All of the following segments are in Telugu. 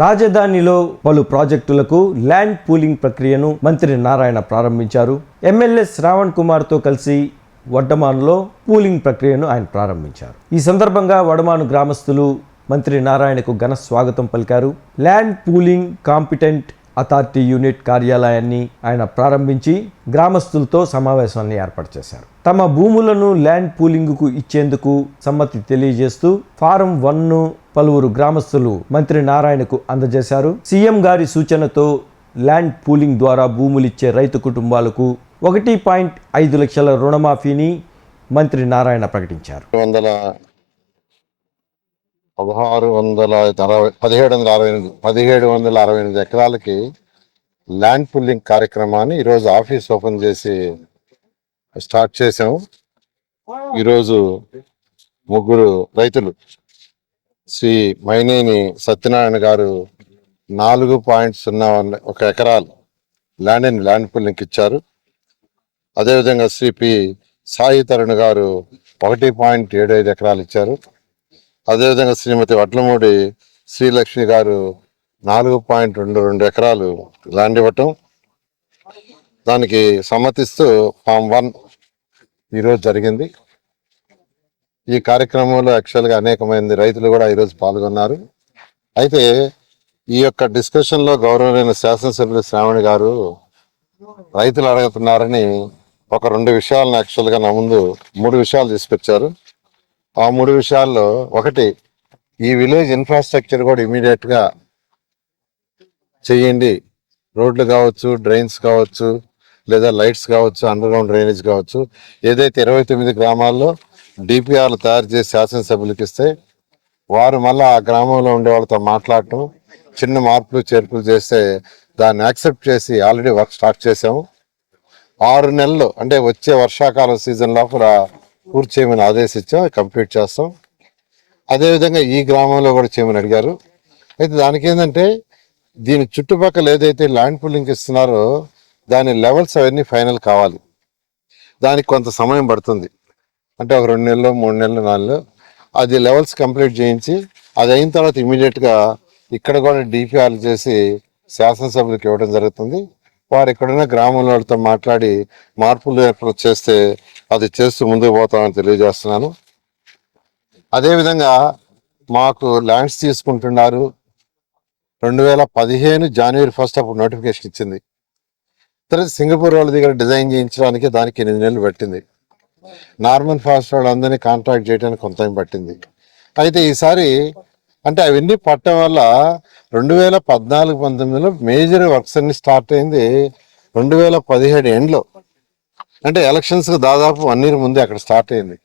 రాజధానిలో పలు ప్రాజెక్టులకు ల్యాండ్ పూలింగ్ ప్రక్రియను మంత్రి నారాయణ ప్రారంభించారు. ఎమ్మెల్యే శ్రావణ్ కుమార్తో కలిసి వడ్డమానులో పూలింగ్ ప్రక్రియను ఆయన ప్రారంభించారు. ఈ సందర్భంగా వడమాను గ్రామస్తులు మంత్రి నారాయణకు ఘన స్వాగతం పలికారు. Land pooling competent authority unit కార్యాలయాన్ని ఆయన ప్రారంభించి గ్రామస్తులతో సమావేశాన్ని ఏర్పాటు చేశారు. తమ భూములను ల్యాండ్ పూలింగ్కు ఇచ్చేందుకు సమ్మతి తెలియజేస్తూ ఫారం 1ను పలువురు గ్రామస్తులు మంత్రి నారాయణకు అందజేశారు. సీఎం గారి సూచనతో ల్యాండ్ పూలింగ్ ద్వారా భూములిచ్చే రైతు కుటుంబాలకు 1.5 లక్షల రుణమాఫీని మంత్రి నారాయణ ప్రకటించారు. 1768 ఎకరాలకి ల్యాండ్ పుల్లింగ్ కార్యక్రమాన్ని ఈరోజు ఆఫీస్ ఓపెన్ చేసి స్టార్ట్ చేసాము. ఈరోజు ముగ్గురు రైతులు శ్రీ మైనేని సత్యనారాయణ గారు 4.01 ఎకరాలు ల్యాండ్ పుల్లింగ్ ఇచ్చారు. అదేవిధంగా శ్రీ పి సాయి తరుణ్ గారు 1.75 ఎకరాలు ఇచ్చారు. అదేవిధంగా శ్రీమతి వడ్లమూడి శ్రీలక్ష్మి గారు 4.22 ఎకరాలు ల్యాండ్ ఇవ్వటం, దానికి సమ్మతిస్తూ ఫామ్ 1 ఈరోజు జరిగింది. ఈ కార్యక్రమంలో యాక్చువల్గా అనేక మంది రైతులు కూడా ఈరోజు పాల్గొన్నారు. అయితే ఈ యొక్క డిస్కషన్లో గౌరవనీయ శాసనసభ్యులు శ్రావణి గారు రైతులు అడుగుతున్నారని ఒక 2 విషయాలను యాక్చువల్గా నా ముందు 3 విషయాలు తీసుకొచ్చారు. ఆ 3 విషయాల్లో ఒకటి, ఈ విలేజ్ ఇన్ఫ్రాస్ట్రక్చర్ కూడా ఇమీడియట్గా చేయండి. రోడ్లు కావచ్చు, డ్రైన్స్ కావచ్చు, లేదా లైట్స్ కావచ్చు, అండర్ గ్రౌండ్ డ్రైనేజ్ కావచ్చు. ఏదైతే 29 గ్రామాల్లో డిపిఆర్లు తయారు చేసి శాసనసభ్యులకు ఇస్తే వారు మళ్ళీ ఆ గ్రామంలో ఉండే వాళ్ళతో మాట్లాడటం, చిన్న మార్పులు చేర్పులు చేస్తే దాన్ని యాక్సెప్ట్ చేసి ఆల్రెడీ వర్క్ స్టార్ట్ చేసాము. 6 నెలలు అంటే వచ్చే వర్షాకాలం సీజన్ లోపల పూర్తి చేయమని ఆదేశించాం, కంప్లీట్ చేస్తాం. అదేవిధంగా ఈ గ్రామంలో కూడా చేయమని అడిగారు. అయితే దానికి ఏంటంటే దీని చుట్టుపక్కల ఏదైతే ల్యాండ్ పూలింగ్ ఇస్తున్నారో దాని లెవెల్స్ అవన్నీ ఫైనల్ కావాలి. దానికి కొంత సమయం పడుతుంది, అంటే ఒక 2 నెలలు 3 నెలలు 4 నెలలు. అది లెవెల్స్ కంప్లీట్ చేయించి అది అయిన తర్వాత ఇమీడియట్గా ఇక్కడ కూడా డిపిఆర్లు చేసి శాసనసభ్యులకు ఇవ్వడం జరుగుతుంది. వారు ఎక్కడున్న గ్రామంలో మాట్లాడి మార్పులు ఏర్పాటు చేస్తే అది చేస్తూ ముందుకు పోతామని తెలియజేస్తున్నాను. అదేవిధంగా మాకు ల్యాండ్స్ తీసుకుంటున్నారు. 2015 జనవరి 1 అప్పుడు నోటిఫికేషన్ ఇచ్చింది. తర్వాత సింగపూర్ వాళ్ళ దగ్గర డిజైన్ చేయించడానికి దానికి 8 నెలలు పట్టింది. నార్మల్ ఫాస్ట్ వాళ్ళందరినీ కాంట్రాక్ట్ చేయడానికి కొంత టైం పట్టింది. అయితే ఈసారి అంటే అవన్నీ పట్టడం వల్ల 2014-19లో మేజర్ వర్క్స్ అన్ని స్టార్ట్ అయింది 2017 ఎండ్లో. అంటే ఎలక్షన్స్కి దాదాపు 1 year ముందే అక్కడ స్టార్ట్ అయింది.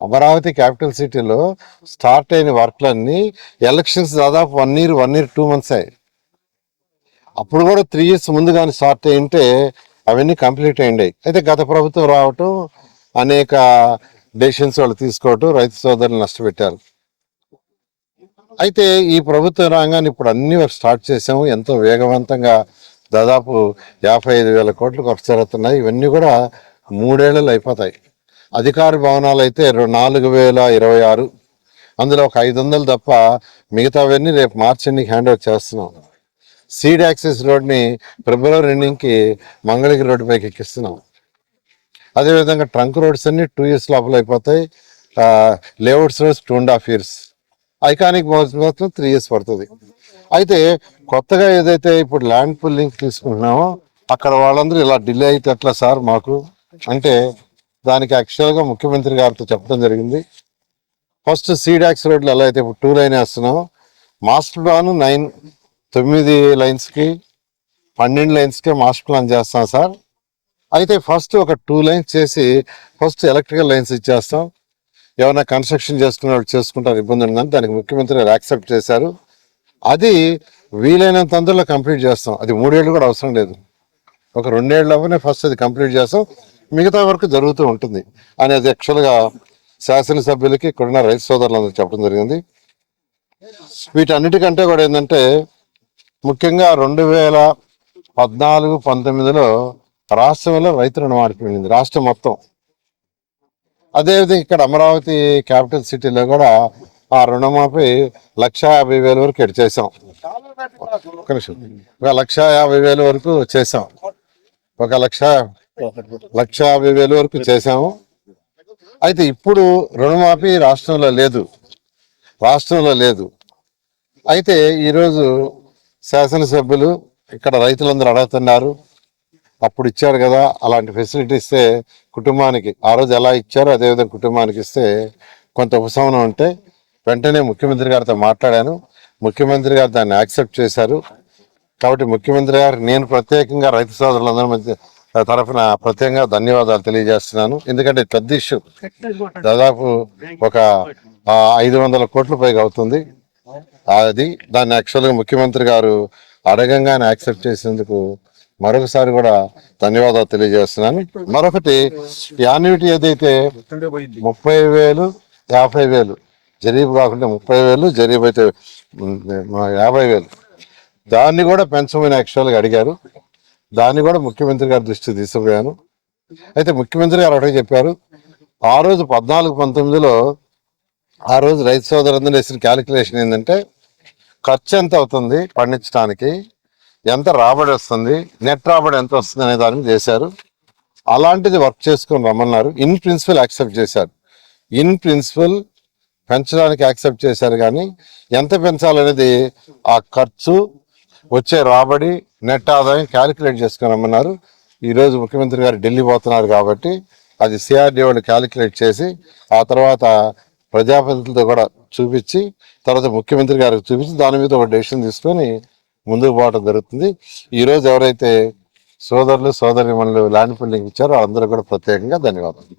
అమరావతి క్యాపిటల్ సిటీలో స్టార్ట్ అయిన వర్క్లన్నీ ఎలక్షన్స్ దాదాపు 1 year 2 months అయ్యాయి. అప్పుడు కూడా 3 years ముందుగానే స్టార్ట్ అయ్యింటే అవన్నీ కంప్లీట్ అయ్యాయి. అయితే గత ప్రభుత్వం రావటం, అనేక డెసిషన్స్ వాళ్ళు తీసుకోవటం రైతు సోదరులు నష్టపెట్టారు. అయితే ఈ ప్రభుత్వం రాగానే ఇప్పుడు అన్ని స్టార్ట్ చేసాము. ఎంతో వేగవంతంగా దాదాపు 55,000 కోట్లు ఖర్చు జరుగుతున్నాయి. ఇవన్నీ కూడా 3 ఏళ్లలో అయిపోతాయి. అధికార భవనాలు అయితే 4,026, అందులో ఒక 500 తప్ప మిగతావన్నీ రేపు మార్చి ఎన్నికి హ్యాండ్ ఓవర్ చేస్తున్నాం. సీడ్ యాక్సెస్ రోడ్ని ఫిబ్రవరి ఎండింగ్కి మంగళగిరి రోడ్డు పైకి ఎక్కిస్తున్నాం. అదేవిధంగా ట్రంక్ రోడ్స్ అన్ని 2 years లోపల అయిపోతాయి. లేఅవుట్స్ రోడ్స్ 2.5 years, ఐకానిక్ మాత్రం 3 years పడుతుంది. అయితే కొత్తగా ఏదైతే ఇప్పుడు ల్యాండ్ పుల్లింగ్ తీసుకుంటున్నామో అక్కడ వాళ్ళందరూ ఇలా డిలే అయితే ఎట్లా సార్ మాకు అంటే, దానికి యాక్చువల్గా ముఖ్యమంత్రి గారితో చెప్పడం జరిగింది. ఫస్ట్ సీడాక్స్ రోడ్లు ఎలా అయితే ఇప్పుడు 2 lane వేస్తున్నాం, మాస్టర్ ప్లాన్ 9 లైన్స్కి 12 lanesకే మాస్టర్ ప్లాన్ చేస్తాం సార్. అయితే ఫస్ట్ ఒక 2 lanes చేసి ఫస్ట్ ఎలక్ట్రికల్ లైన్స్ ఇచ్చేస్తాం. ఏమైనా కన్స్ట్రక్షన్ చేసుకునే వాళ్ళు చేసుకుంటారు, ఇబ్బంది ఉందని దానికి ముఖ్యమంత్రి గారు యాక్సెప్ట్ చేశారు. అది వీలైనంత తొందరలో కంప్లీట్ చేస్తాం. అది 3 ఏళ్ళు కూడా అవసరం లేదు, ఒక 2 ఏళ్ళలోనే ఫస్ట్ అది కంప్లీట్ చేస్తాం. మిగతా వరకు జరుగుతూ ఉంటుంది అనేది యాక్చువల్గా శాసనసభ్యులకి ఇక్కడున్న రైతు సోదరులందరూ చెప్పడం జరిగింది. వీటన్నిటికంటే కూడా ఏంటంటే ముఖ్యంగా 2014-19లో రాష్ట్రంలో రైతు రుణమాఫీ వెళ్ళింది రాష్ట్రం మొత్తం. అదేవిధంగా ఇక్కడ అమరావతి క్యాపిటల్ సిటీలో కూడా ఆ రుణమాఫీ 1,50,000 వరకు ఎడ్ చేసాం. ఒక్క నిమిషం. 1,50,000 వరకు చేసాం. 1,50,000 వరకు చేసాము. అయితే ఇప్పుడు రుణమాఫీ రాష్ట్రంలో లేదు. అయితే ఈరోజు శాసనసభ్యులు ఇక్కడ రైతులందరూ అడుగుతున్నారు, అప్పుడు ఇచ్చారు కదా అలాంటి ఫెసిలిటీ ఇస్తే కుటుంబానికి, ఆ రోజు ఎలా ఇచ్చారో అదేవిధంగా కుటుంబానికి ఇస్తే కొంత ఉపశమనం ఉంటే వెంటనే ముఖ్యమంత్రి గారితో మాట్లాడాను. ముఖ్యమంత్రి గారు దాన్ని యాక్సెప్ట్ చేశారు. కాబట్టి ముఖ్యమంత్రి గారు నేను ప్రత్యేకంగా రైతు సోదరులందరి మధ్య తరఫున ప్రత్యేకంగా ధన్యవాదాలు తెలియజేస్తున్నాను. ఎందుకంటే పెద్ద ఇష్యూ, దాదాపు ఒక 500 కోట్ల పైగా అవుతుంది. దాన్ని యాక్చువల్గా ముఖ్యమంత్రి గారు అడగంగానే యాక్సెప్ట్ చేసినందుకు మరొకసారి కూడా ధన్యవాదాలు తెలియజేస్తున్నాను. మరొకటి, యాన్యుటీ ఏదైతే 30,000, 50,000 జరీబు కాకుండా 30,000, జరీబు అయితే 50,000, దాన్ని కూడా పెంచమని యాక్చువల్గా అడిగారు. దాన్ని కూడా ముఖ్యమంత్రి గారి దృష్టికి తీసుకుపోయాను. అయితే ముఖ్యమంత్రి గారు ఒకటే చెప్పారు, ఆ రోజు 14-19లో ఆ రోజు రైతు సోదరులందరూ వేసిన క్యాలిక్యులేషన్ ఏంటంటే ఖర్చు ఎంత అవుతుంది పండించడానికి, ఎంత రాబడి వస్తుంది, నెట్ రాబడి ఎంత వస్తుంది అనే దాని మీద చేశారు. అలాంటిది వర్క్ చేసుకొని రమ్మన్నారు. ఇన్ ప్రిన్సిపల్ యాక్సెప్ట్ చేశారు. ఇన్ ప్రిన్సిపల్ పెంచడానికి యాక్సెప్ట్ చేశారు, కానీ ఎంత పెంచాలనేది ఆ ఖర్చు, వచ్చే రాబడి, నెట్ ఆదాయం క్యాలిక్యులేట్ చేసుకొని రమ్మన్నారు. ఈరోజు ముఖ్యమంత్రి గారు ఢిల్లీ పోతున్నారు కాబట్టి అది సిఆర్డీ వాళ్ళు క్యాలిక్యులేట్ చేసి ఆ తర్వాత ప్రజాప్రతినిధులతో కూడా చూపించి తర్వాత ముఖ్యమంత్రి గారికి చూపించి దాని మీద ఒక డెసిషన్ తీసుకొని ముందుకు పోవడం జరుగుతుంది. ఈరోజు ఎవరైతే సోదరులు సోదరిమణులు ల్యాండ్ పుల్లింగ్ ఇచ్చారో వాళ్ళందరూ కూడా ప్రత్యేకంగా ధన్యవాదాలు.